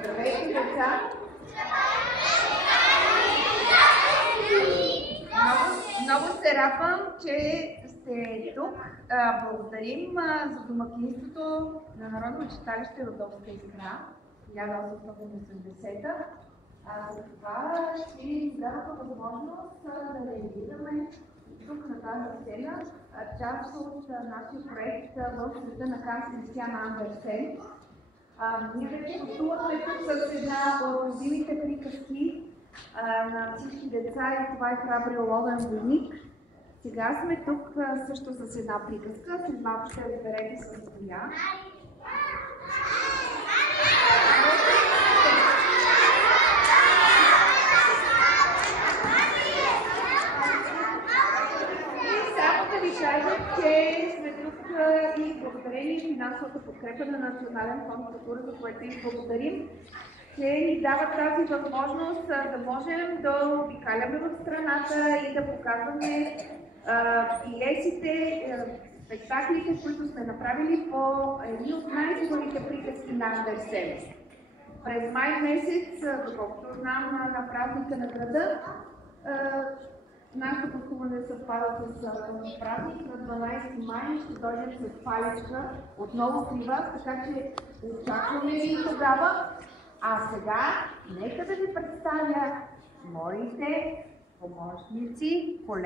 Здравейте, деца! Много се радвам, че сте тук. Благодарим за домакинството на Народно читалище Родопска искра 1880. За това ще ни дадоха възможност да реализираме тук на тази сцена част от нашия проект в света на Ханс Кристиан Андерсен. Ние вече гостувахме тук с една от любимите приказки на всички деца и това е Храбрия ловен войник. Сега сме тук също с една приказка, след малко ще разберете с коя. И само да ви кажа, че сме тук и благодарение финансовата подкрепа на Национален фонд култура, за което им благодарим, че ни дават тази възможност да можем да обикаляме в страната и да показваме пиесите, спектаклите, които сме направили по едни от най-хубавите приказки на Андерсен. През май месец, доколкото знам, на празника на града, нашето гостуване съвпада с този празник. На 12 май ще дойдем с палечка отново при вас, така че очакваме ви тогава. А сега, нека да ви представя моите помощници, колеги.